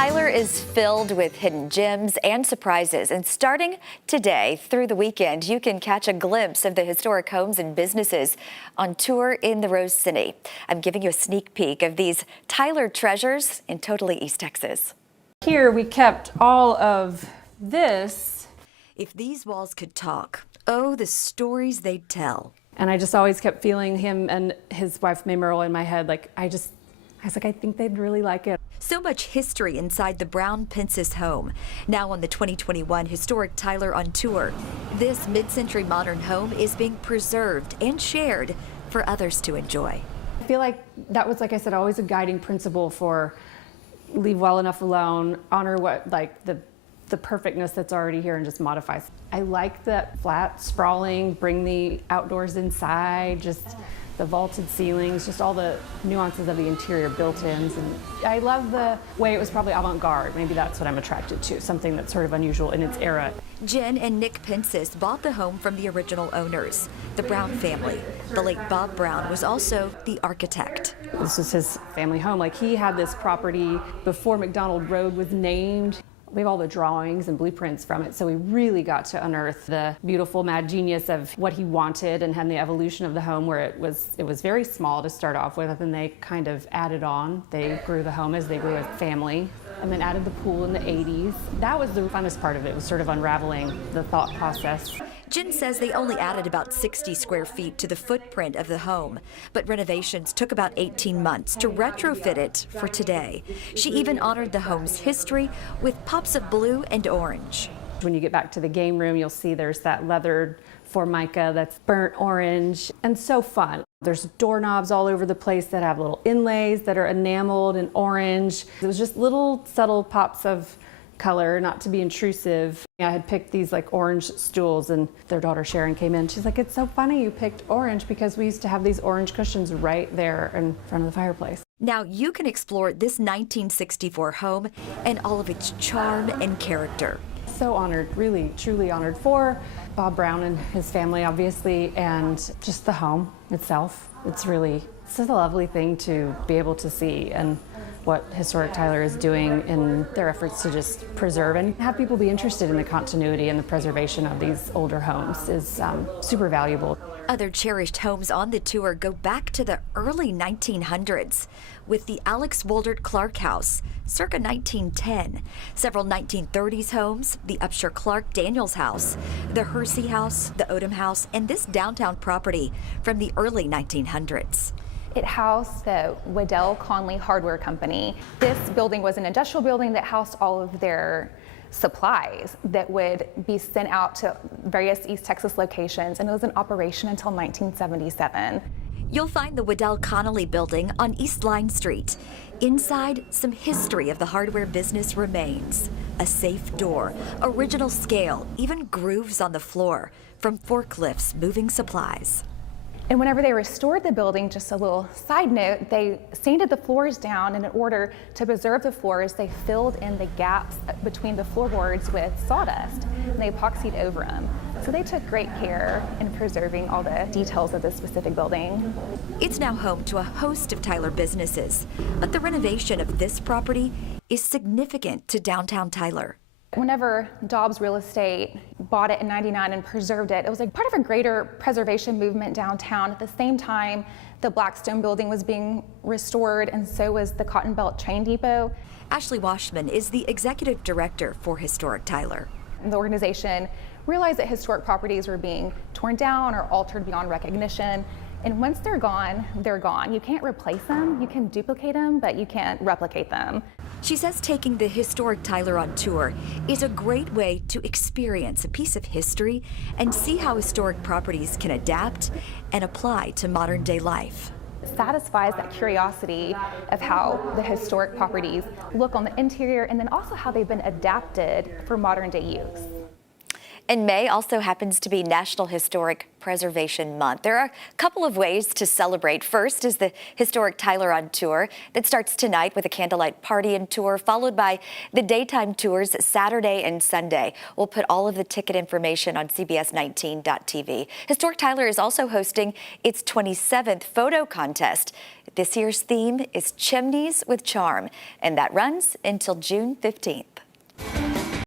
Tyler is filled with hidden gems and surprises, and starting today through the weekend, you can catch a glimpse of the historic homes and businesses on tour in the Rose City. I'm giving you a sneak peek of these Tyler treasures in totally East Texas. Here we kept all of this. If these walls could talk, oh, the stories they'd tell. And I just always kept feeling him and his wife, May Merle, in my head. I was like, I think they'd really like it. So much history inside the Brown Pence's home. Now on the 2021 Historic Tyler on Tour, this mid-century modern home is being preserved and shared for others to enjoy. I feel like that was, like I said, always a guiding principle for leave well enough alone, honor what, the perfectness that's already here and just modify. I like the flat, sprawling, bring the outdoors inside, just the vaulted ceilings, just all the nuances of the interior built-ins. And I love the way it was probably avant-garde. Maybe that's what I'm attracted to, something that's sort of unusual in its era. Jen and Nick Pence's bought the home from the original owners, the Brown family. The late Bob Brown was also the architect. This was his family home. He had this property before McDonald Road was named. We have all the drawings and blueprints from it, so we really got to unearth the beautiful mad genius of what he wanted and the evolution of the home, where it was very small to start off with, and then they kind of added on. They grew the home as they grew a family, and then added the pool in the 80s. That was the funnest part of it, was sort of unraveling the thought process. Jen says they only added about 60 square feet to the footprint of the home, but renovations took about 18 months to retrofit it for today. She even honored the home's history with pops of blue and orange. When you get back to the game room, you'll see there's that leathered formica that's burnt orange and so fun. There's doorknobs all over the place that have little inlays that are enameled in orange. It was just little subtle pops of color, not to be intrusive. I had picked these orange stools, and their daughter Sharon came in. She's like, "It's so funny you picked orange because we used to have these orange cushions right there in front of the fireplace." Now you can explore this 1964 home and all of its charm and character. So honored, really, truly honored for Bob Brown and his family, obviously, and just the home itself. It's a lovely thing to be able to see, and what Historic Tyler is doing in their efforts to just preserve and have people be interested in the continuity and the preservation of these older homes is super valuable. Other cherished homes on the tour go back to the early 1900s, with the Alex Woldert Clark House, circa 1910, several 1930s homes, the Upshur Clark Daniels House, the Hersey House, the Odom House, and this downtown property from the early 1900s. It housed the Waddell Connolly Hardware Company. This building was an industrial building that housed all of their supplies that would be sent out to various East Texas locations, and it was in operation until 1977. You'll find the Waddell Connolly building on East Line Street. Inside, some history of the hardware business remains. A safe door, original scale, even grooves on the floor from forklifts moving supplies. And whenever they restored the building, just a little side note, they sanded the floors down, and in order to preserve the floors, they filled in the gaps between the floorboards with sawdust, and they epoxied over them. So they took great care in preserving all the details of this specific building. It's now home to a host of Tyler businesses, but the renovation of this property is significant to downtown Tyler. Whenever Dobbs Real Estate bought it in '99 and preserved it, it was part of a greater preservation movement downtown. At the same time, the Blackstone building was being restored, and so was the Cotton Belt Train Depot. Ashley Washman is the executive director for Historic Tyler. The organization realized that historic properties were being torn down or altered beyond recognition. And once they're gone, they're gone. You can't replace them. You can duplicate them, but you can't replicate them. She says taking the Historic Tyler on tour is a great way to experience a piece of history and see how historic properties can adapt and apply to modern day life. It satisfies that curiosity of how the historic properties look on the interior, and then also how they've been adapted for modern day use. And May also happens to be National Historic Preservation Month. There are a couple of ways to celebrate. First is the Historic Tyler on Tour that starts tonight with a candlelight party and tour, followed by the daytime tours Saturday and Sunday. We'll put all of the ticket information on CBS19.tv. Historic Tyler is also hosting its 27th photo contest. This year's theme is Chimneys with Charm, and that runs until June 15th.